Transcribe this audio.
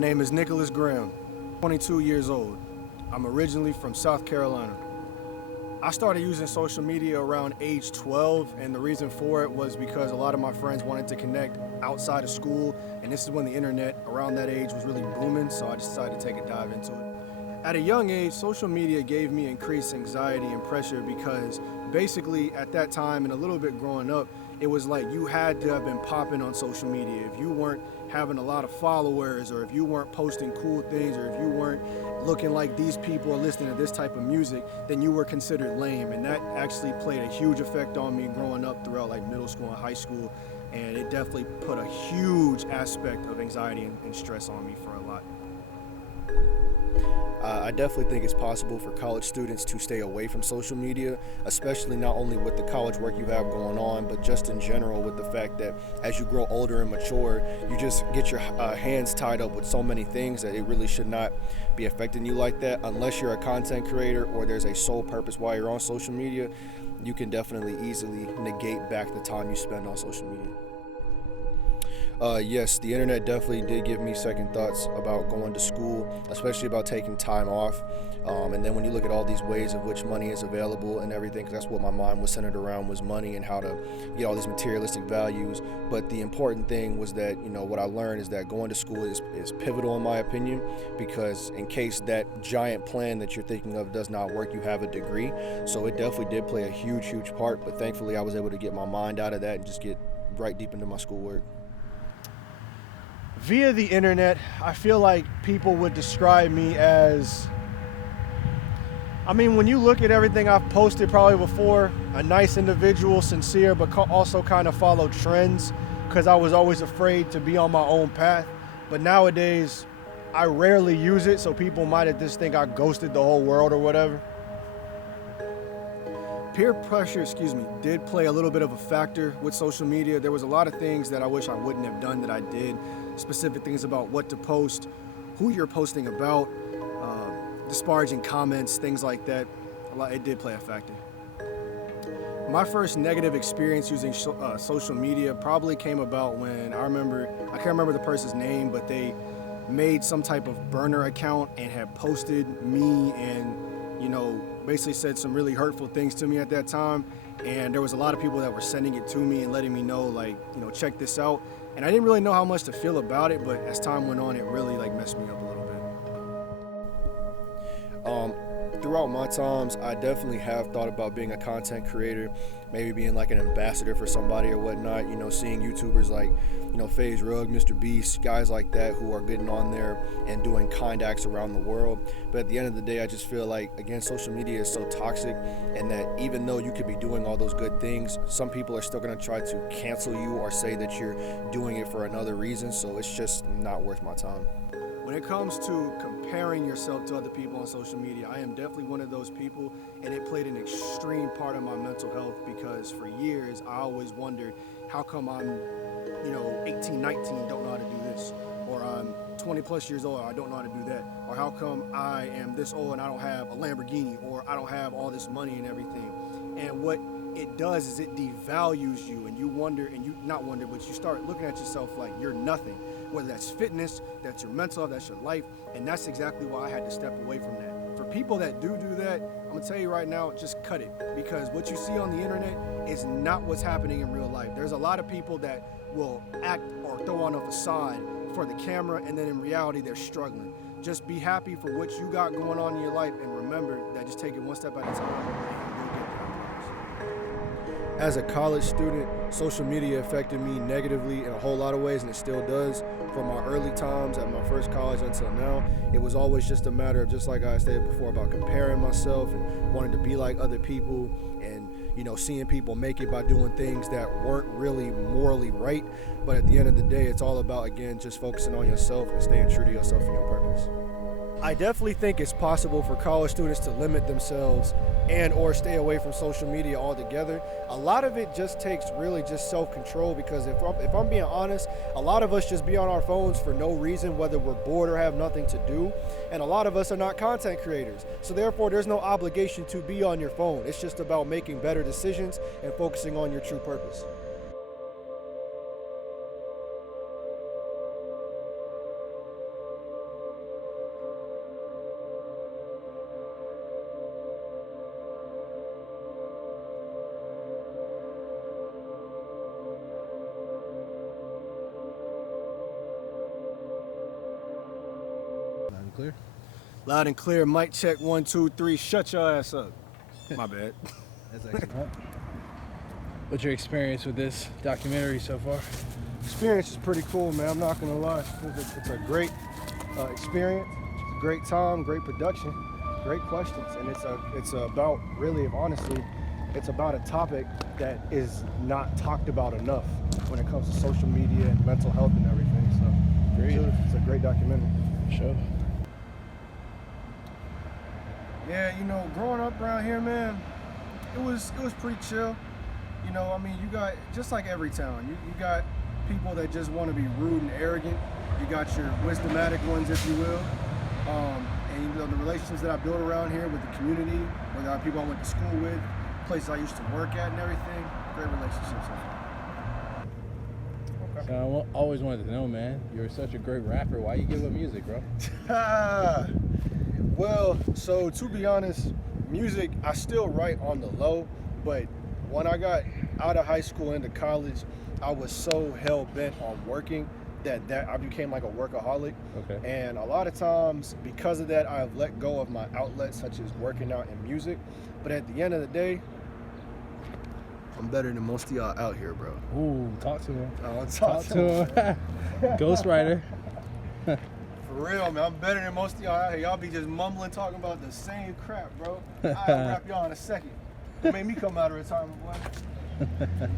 Name is Nicholas Graham, 22 years old. I'm originally from South Carolina. I started using social media around age 12, and the reason for it was because a lot of my friends wanted to connect outside of school, and this is when the internet around that age was really booming, so I decided to take a dive into it. At a young age, social media gave me increased anxiety and pressure because basically at that time and a little bit growing up, it was like you had to have been popping on social media. If you weren't having a lot of followers, or if you weren't posting cool things, or if you weren't looking like these people or listening to this type of music, then you were considered lame. And that actually played a huge effect on me growing up throughout like middle school and high school. And it definitely put a huge aspect of anxiety and stress on me for a lot. I definitely think it's possible for college students to stay away from social media, especially not only with the college work you have going on, but just in general with the fact that as you grow older and mature, you just get your hands tied up with so many things that it really should not be affecting you like that. Unless you're a content creator or there's a sole purpose why you're on social media, you can definitely easily negate back the time you spend on social media. Yes, the internet definitely did give me second thoughts about going to school, especially about taking time off. And then when you look at all these ways of which money is available and everything, 'cause that's what my mind was centered around, was money and how to get all these materialistic values. But the important thing was that, what I learned is that going to school is pivotal in my opinion, because in case that giant plan that you're thinking of does not work, you have a degree. So it definitely did play a huge, huge part. But thankfully, I was able to get my mind out of that and just get right deep into my schoolwork. Via the internet, I feel like people would describe me as, when you look at everything I've posted probably before, a nice individual, sincere, but also kind of follow trends because I was always afraid to be on my own path. But nowadays, I rarely use it, so people might have just think I ghosted the whole world or whatever. Peer pressure, did play a little bit of a factor with social media. There was a lot of things that I wish I wouldn't have done that I did. Specific things about what to post, who you're posting about, disparaging comments, things like that. It did play a factor. My first negative experience using social media probably came about when I can't remember the person's name, but they made some type of burner account and had posted me and, basically said some really hurtful things to me at that time. And there was a lot of people that were sending it to me and letting me know, check this out. And I didn't really know how much to feel about it, but as time went on, it really messed me up a little bit. Throughout my times, I definitely have thought about being a content creator, maybe being like an ambassador for somebody or whatnot, seeing YouTubers like, FaZe Rug, Mr. Beast, guys like that who are getting on there and doing kind acts around the world. But at the end of the day, I just feel like, again, social media is so toxic, and that even though you could be doing all those good things, some people are still going to try to cancel you or say that you're doing it for another reason. So it's just not worth my time. When it comes to comparing yourself to other people on social media, I am definitely one of those people, and it played an extreme part of my mental health because for years I always wondered, how come I'm 18, 19, don't know how to do this, or I'm 20 plus years old, I don't know how to do that, or how come I am this old and I don't have a Lamborghini, or I don't have all this money and everything. And what it does is it devalues you, and you wonder, and you not wonder, but you start looking at yourself like you're nothing. Whether that's fitness, that's your mental health, that's your life, and that's exactly why I had to step away from that. For people that do that, I'm gonna tell you right now, just cut it, because what you see on the internet is not what's happening in real life. There's a lot of people that will act or throw on a facade for the camera, and then in reality they're struggling. Just be happy for what you got going on in your life, and remember that just take it one step at a time. As a college student, social media affected me negatively in a whole lot of ways, and it still does. From my early times at my first college until now, it was always just a matter of, just like I stated before, about comparing myself and wanting to be like other people, and seeing people make it by doing things that weren't really morally right. But at the end of the day, it's all about, again, just focusing on yourself and staying true to yourself and your purpose. I definitely think it's possible for college students to limit themselves and or stay away from social media altogether. A lot of it just takes really just self-control, because if I'm being honest, a lot of us just be on our phones for no reason, whether we're bored or have nothing to do. And a lot of us are not content creators. So therefore, there's no obligation to be on your phone. It's just about making better decisions and focusing on your true purpose. and clear. Loud and clear. Mic check 1, 2, 3. Shut your ass up. My bad. That's actually What's your experience with this documentary so far? Experience is pretty cool, man. I'm not gonna lie. It's a great experience. It's a great time, great production, great questions, and it's about really, honestly, it's about a topic that is not talked about enough when it comes to social media and mental health and everything. So it's a great documentary. Sure. Yeah, you know, growing up around here, man, it was pretty chill. You know, I mean, you got, just like every town, you got people that just want to be rude and arrogant. You got your wisdomatic ones, if you will. And you know, the relationships that I built around here with the community, with the people I went to school with, places I used to work at and everything, great relationships. Okay. So I always wanted to know, man, you're such a great rapper. Why you give up music, bro? Well, so to be honest, music, I still write on the low, but when I got out of high school into college, I was so hell-bent on working that I became like a workaholic. Okay. And a lot of times, because of that, I've let go of my outlets, such as working out and music. But at the end of the day, I'm better than most of y'all out here, bro. Ooh, talk to him. Talk to him. Ghostwriter. For real, man. I'm better than most of y'all out here. Y'all be just mumbling, talking about the same crap, bro. I'll rap y'all in a second. It made me come out of retirement, boy.